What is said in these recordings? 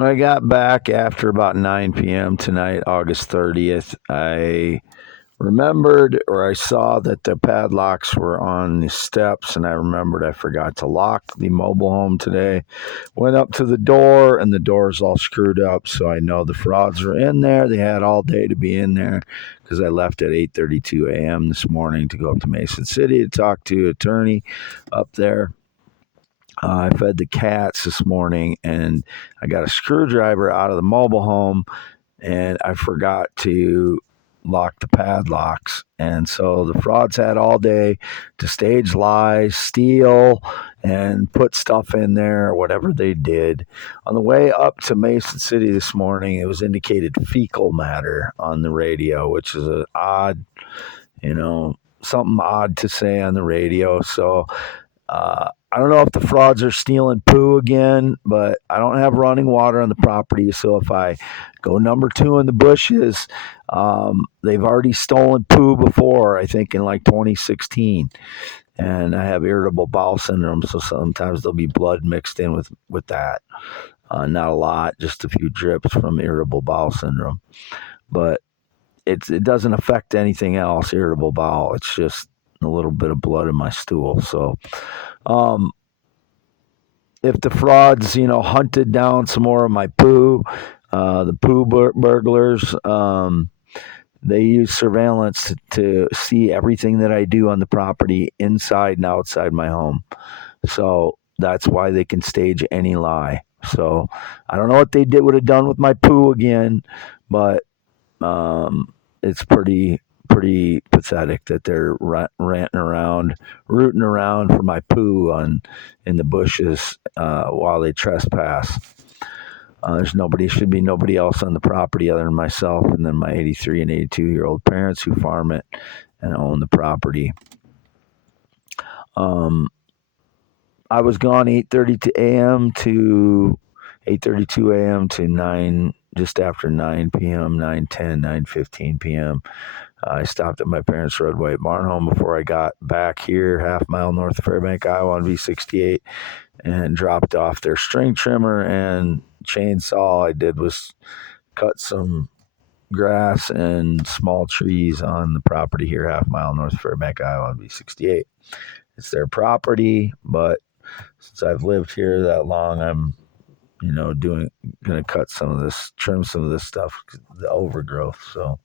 When I got back after about 9 p.m. tonight, August 30th, I remembered or I saw that the padlocks were on the steps, and I remembered I forgot to lock the mobile home today. Went up to the door, and the door's all screwed up, so I know the frauds were in there. They had all day to be in there because I left at 8:32 a.m. this morning to go up to Mason City to talk to an attorney up there. I fed the cats this morning, and I got a screwdriver out of the mobile home, and I forgot to lock the padlocks. And so the frauds had all day to stage lies, steal, and put stuff in there, or whatever they did. On the way up to Mason City this morning, it was indicated fecal matter on the radio, which is an odd, something odd to say on the radio. So, I don't know if the frauds are stealing poo again, but I don't have running water on the property. So if I go number two in the bushes, they've already stolen poo before, I think in like 2016. And I have irritable bowel syndrome, so sometimes there'll be blood mixed in with that. Not a lot, just a few drips from irritable bowel syndrome. But it doesn't affect anything else, irritable bowel. It's just a little bit of blood in my stool. So, if the frauds, hunted down some more of my poo, the poo burglars, they use surveillance to see everything that I do on the property inside and outside my home. So that's why they can stage any lie. So I don't know what they would have done with my poo again, but it's pretty pathetic that they're rooting around for my poo in the bushes while they trespass. Should be nobody else on the property other than myself and then my 83 and 82-year-old parents who farm it and own the property. I was gone 8:32 a.m. to 9, just after 9 p.m., 9:10, 9:15 p.m. I stopped at my parents' Red White Barn Home before I got back here, half mile north of Fairbank, Iowa on V68, and dropped off their string trimmer and chainsaw. All I did was cut some grass and small trees on the property here, half mile north of Fairbank, Iowa on V68. It's their property, but since I've lived here that long, I'm gonna cut some of this, trim some of this stuff, the overgrowth. So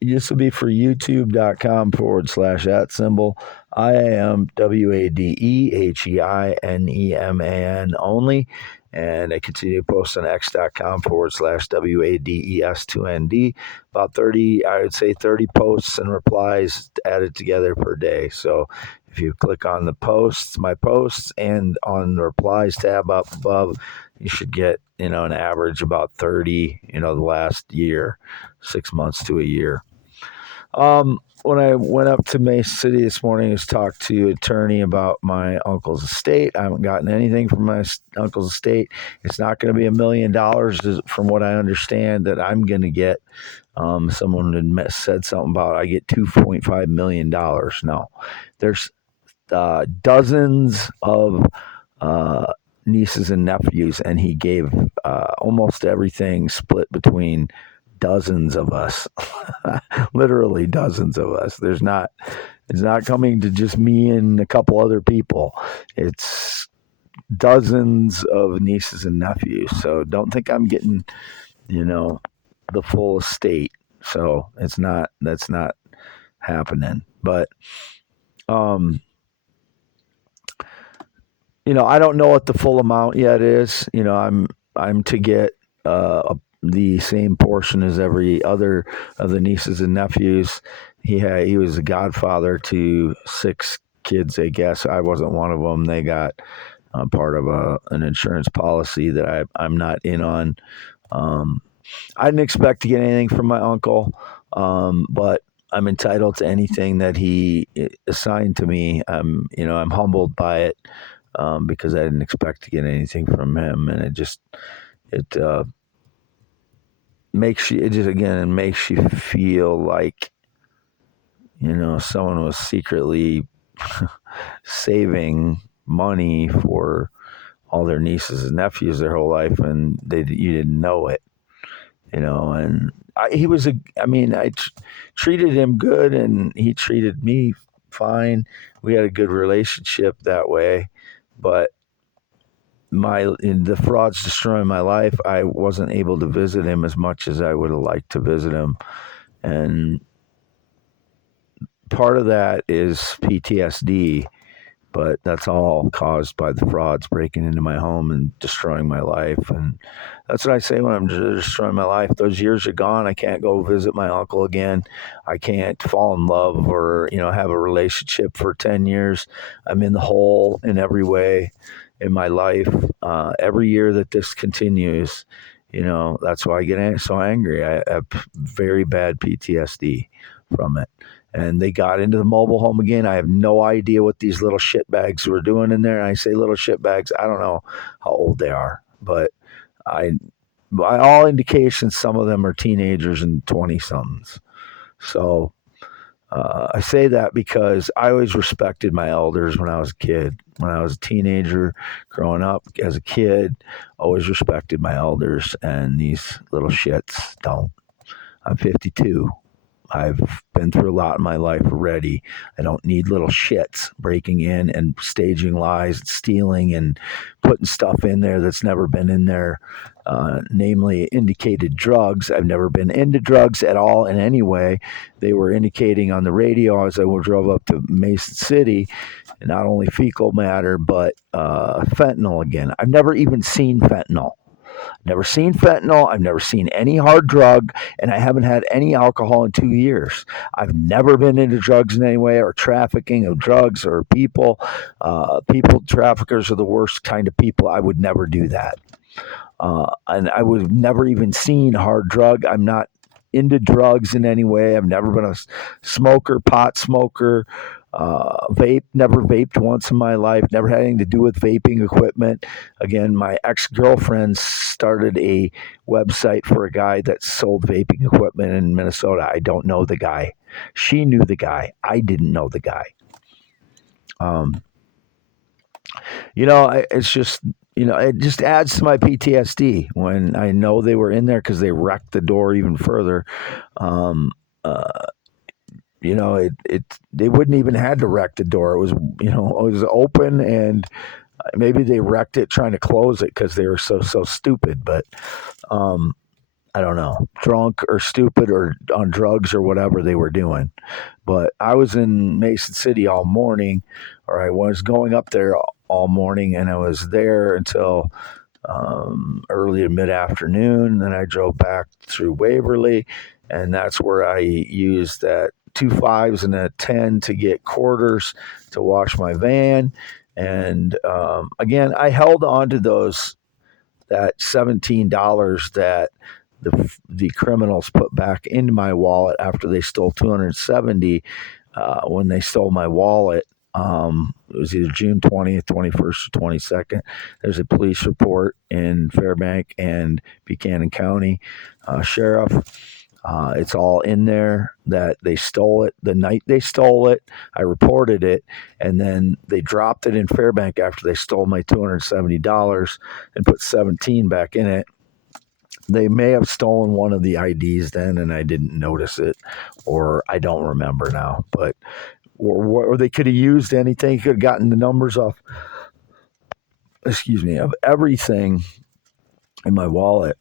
this will be for youtube.com/@symbol IAMWADEHEINEMAN only. And I continue to post on x.com/WADES2ND. About 30, I would say 30 posts and replies added together per day. So if you click on the posts, my posts, and on the replies tab up above, you should get, an average about 30, the last year, 6 months to a year. When I went up to Mason City this morning, I was talked to an attorney about my uncle's estate. I haven't gotten anything from my uncle's estate. It's not going to be $1 million, from what I understand, that I'm going to get. Someone had said something about I get $2.5 million. No, there's dozens of nieces and nephews, and he gave almost everything split between dozens of us. Literally dozens of us. It's not coming to just me and a couple other people. It's dozens of nieces and nephews. So don't think I'm getting, the full estate. So that's not happening. But I don't know what the full amount yet is. I'm to get the same portion as every other of the nieces and nephews. He was a godfather to 6 kids, I guess. I wasn't one of them. They got part of an insurance policy that I'm not in on. I didn't expect to get anything from my uncle, but I'm entitled to anything that he assigned to me. I'm humbled by it because I didn't expect to get anything from him, and it makes you feel like someone was secretly saving money for all their nieces and nephews their whole life, and you didn't know it, And I treated him good, and he treated me fine. We had a good relationship that way, but the fraud's destroying my life. I wasn't able to visit him as much as I would have liked to visit him, and part of that is PTSD, but that's all caused by the frauds breaking into my home and destroying my life. And that's what I say when I'm destroying my life. Those years are gone. I can't go visit my uncle again. I can't fall in love or, have a relationship for 10 years. I'm in the hole in every way in my life. Every year that this continues, that's why I get so angry. I have very bad PTSD from it. And they got into the mobile home again. I have no idea what these little shitbags were doing in there. And I say little shitbags. I don't know how old they are, but by all indications, some of them are teenagers and 20-somethings. So I say that because I always respected my elders when I was a kid. When I was a teenager, growing up as a kid, always respected my elders, and these little shits don't. I'm 52. I've been through a lot in my life already. I don't need little shits breaking in and staging lies, stealing, and putting stuff in there that's never been in there, namely indicated drugs. I've never been into drugs at all in any way. They were indicating on the radio as I drove up to Mason City, not only fecal matter, but fentanyl again. I've never even seen fentanyl. Never seen fentanyl. I've never seen any hard drug, and I haven't had any alcohol in 2 years. I've never been into drugs in any way or trafficking of drugs or people. People traffickers are the worst kind of people. I would never do that. And I would have never even seen hard drug. I'm not into drugs in any way. I've never been a smoker, pot smoker. Never vaped once in my life, never had anything to do with vaping equipment. Again, my ex-girlfriend started a website for a guy that sold vaping equipment in Minnesota. I don't know the guy. She knew the guy. I didn't know the guy. It's just, it just adds to my PTSD when I know they were in there because they wrecked the door even further. They wouldn't even had to wreck the door. It was, it was open, and maybe they wrecked it trying to close it because they were so stupid. But I don't know, drunk or stupid or on drugs or whatever they were doing. But I was in Mason City all morning, or I was going up there all morning, and I was there until early to mid-afternoon. Then I drove back through Waverly, and that's where I used that 2 5s and a 10 to get quarters to wash my van. And again, I held on to that $17 that the criminals put back into my wallet after they stole $270 when they stole my wallet. It was either June 20th, 21st, or 22nd. There's a police report in Fairbank and Buchanan County Sheriff. It's all in there that they stole it. The night they stole it, I reported it, and then they dropped it in Fairbank after they stole my $270 and put 17 back in it. They may have stolen one of the IDs then, and I didn't notice it, or I don't remember now. But or they could have used anything. Could have gotten the numbers off. Of everything in my wallet.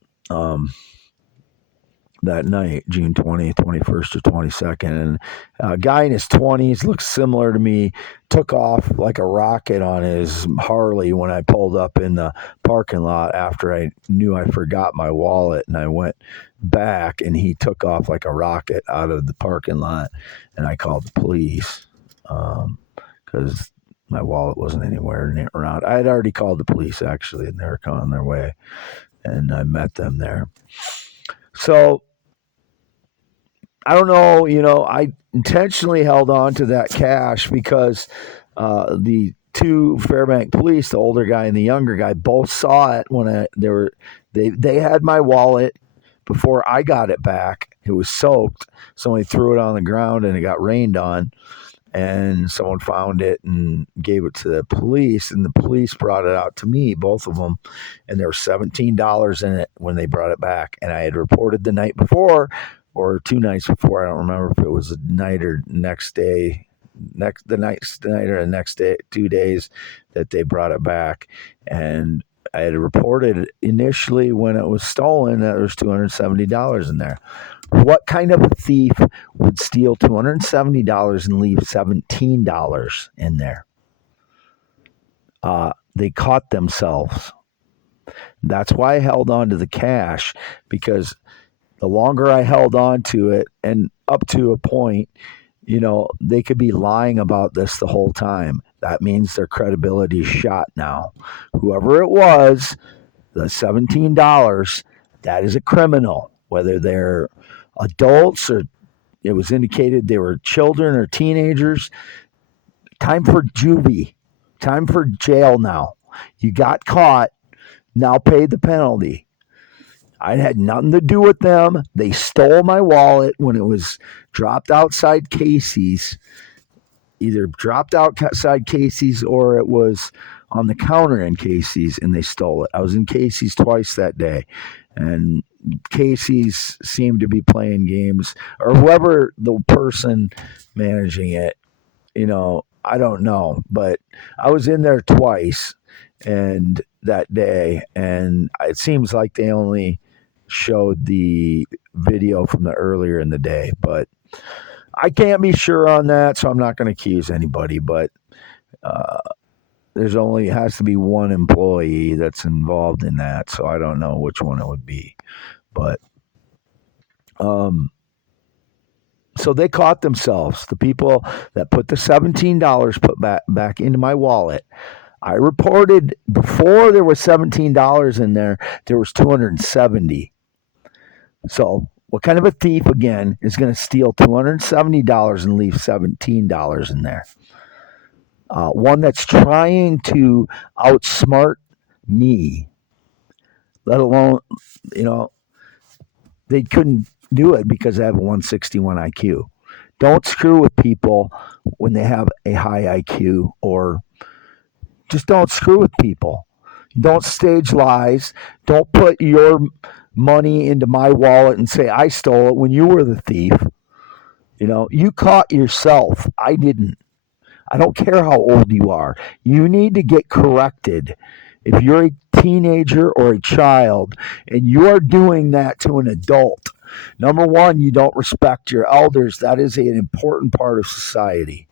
That night, June 20th, 21st, or 22nd. And a guy in his 20s, looks similar to me, took off like a rocket on his Harley when I pulled up in the parking lot after I knew I forgot my wallet. And I went back, and he took off like a rocket out of the parking lot. And I called the police because my wallet wasn't anywhere around. I had already called the police, actually, and they were on their way. And I met them there. So, I don't know, I intentionally held on to that cash because the two Fairbank police, the older guy and the younger guy, both saw it when they had my wallet before I got it back. It was soaked. Somebody threw it on the ground and it got rained on. and someone found it and gave it to the police, and the police brought it out to me, both of them, and there was $17 in it when they brought it back. And I had reported the night before or 2 nights before. I don't remember if it was a night or next day, the next night or the next day, 2 days that they brought it back. And I had reported initially when it was stolen that there was $270 in there. What kind of a thief would steal $270 and leave $17 in there? They caught themselves. That's why I held on to the cash, because the longer I held on to it, and up to a point, they could be lying about this the whole time. That means their credibility is shot now. Whoever it was, the $17, that is a criminal, whether they're adults or it was indicated they were children or teenagers. Time for juvie. Time for jail now. You got caught. Now pay the penalty. I had nothing to do with them. They stole my wallet when it was dropped outside Casey's. Either dropped outside Casey's or it was on the counter in Casey's, and they stole it. I was in Casey's twice that day, and Casey's seemed to be playing games, or whoever the person managing it, I don't know, but I was in there twice and that day, and it seems like they only showed the video from the earlier in the day, but I can't be sure on that, so I'm not going to accuse anybody, but there's only has to be one employee that's involved in that, so I don't know which one it would be. But so they caught themselves. The people that put the $17 put back into my wallet. I reported before there was $17 in there, there was $270. So what kind of a thief, again, is going to steal $270 and leave $17 in there? One that's trying to outsmart me, let alone, they couldn't do it because I have a 161 IQ. Don't screw with people when they have a high IQ, or just don't screw with people. Don't stage lies. Don't put your money into my wallet and say I stole it when you were the thief. You caught yourself. I didn't. I don't care how old you are. You need to get corrected. If you're a teenager or a child and you are doing that to an adult, number one, you don't respect your elders. That is an important part of society.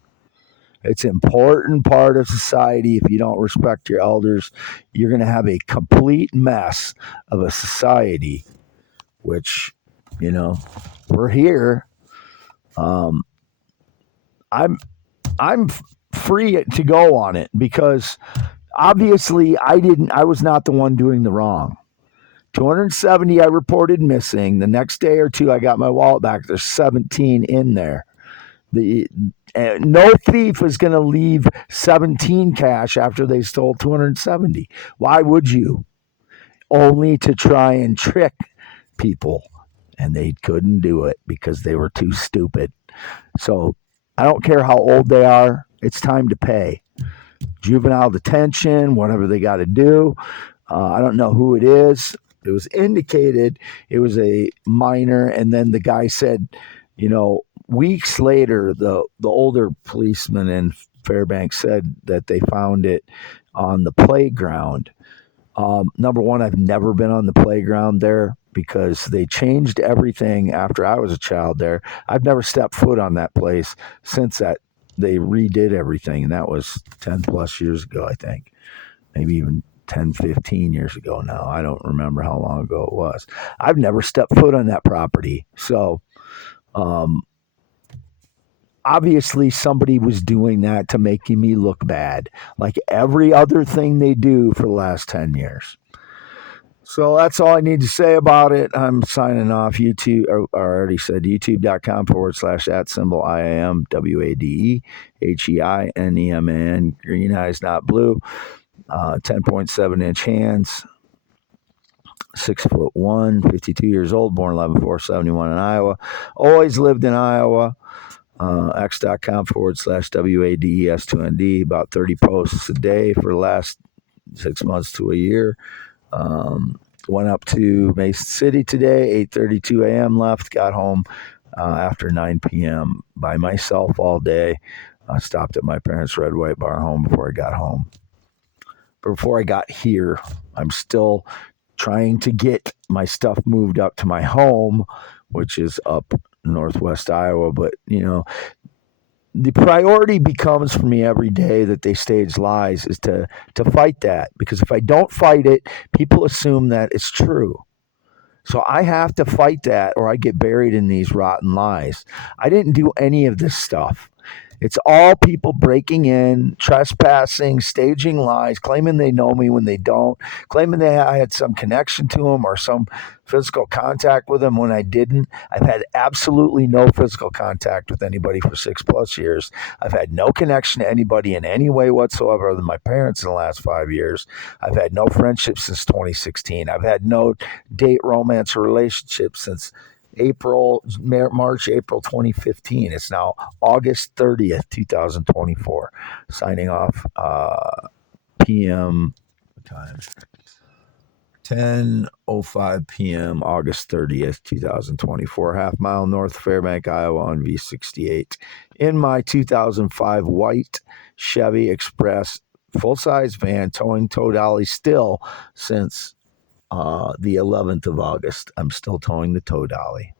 It's an important part of society. If you don't respect your elders, you're going to have a complete mess of a society, which, we're here. I'm free to go on it because obviously I was not the one doing the wrong. 270 I reported missing. The next day or two I got my wallet back. There's 17 in there. No thief is going to leave 17 cash after they stole 270. Why would you? Only to try and trick people. And they couldn't do it because they were too stupid. So I don't care how old they are. It's time to pay. Juvenile detention, whatever they got to do. I don't know who it is. It was indicated it was a minor, and then the guy said, weeks later, the older policeman in Fairbanks said that they found it on the playground. Number one, I've never been on the playground there because they changed everything after I was a child there. I've never stepped foot on that place since that they redid everything, and that was 10 plus years ago, I think. Maybe even 10, 15 years ago now. I don't remember how long ago it was. I've never stepped foot on that property. So, obviously somebody was doing that to make me look bad, like every other thing they do for the last 10 years. So that's all I need to say about it. I'm signing off. YouTube, I already said youtube.com/@symbol IAMWADEHEINEMAN. Green eyes, not blue. 10.7-inch hands. 6'1", 52 years old, born 11/4/71 in Iowa. Always lived in Iowa. x.com/WADES2ND, about 30 posts a day for the last 6 months to a year. Went up to Mason City today, 8:32 a.m. left, got home after 9 p.m. by myself all day. I stopped at my parents' red white bar home before I got home. Before I got here, I'm still trying to get my stuff moved up to my home, which is up northwest Iowa. But, the priority becomes for me every day that they stage lies is to fight that. Because if I don't fight it, people assume that it's true. So I have to fight that or I get buried in these rotten lies. I didn't do any of this stuff. It's all people breaking in, trespassing, staging lies, claiming they know me when they don't, claiming I had some connection to them or some physical contact with them when I didn't. I've had absolutely no physical contact with anybody for 6+ years. I've had no connection to anybody in any way whatsoever other than my parents in the last 5 years. I've had no friendship since 2016. I've had no date, romance, or relationship since March, April 2015. It's now August 30th, 2024. Signing off PM time. 10:05 p.m. August 30th, 2024. Half mile north Fairbank, Iowa on V68 in my 2005 white Chevy Express full-size van towing tow dolly still since the 11th of August. I'm still towing the tow dolly.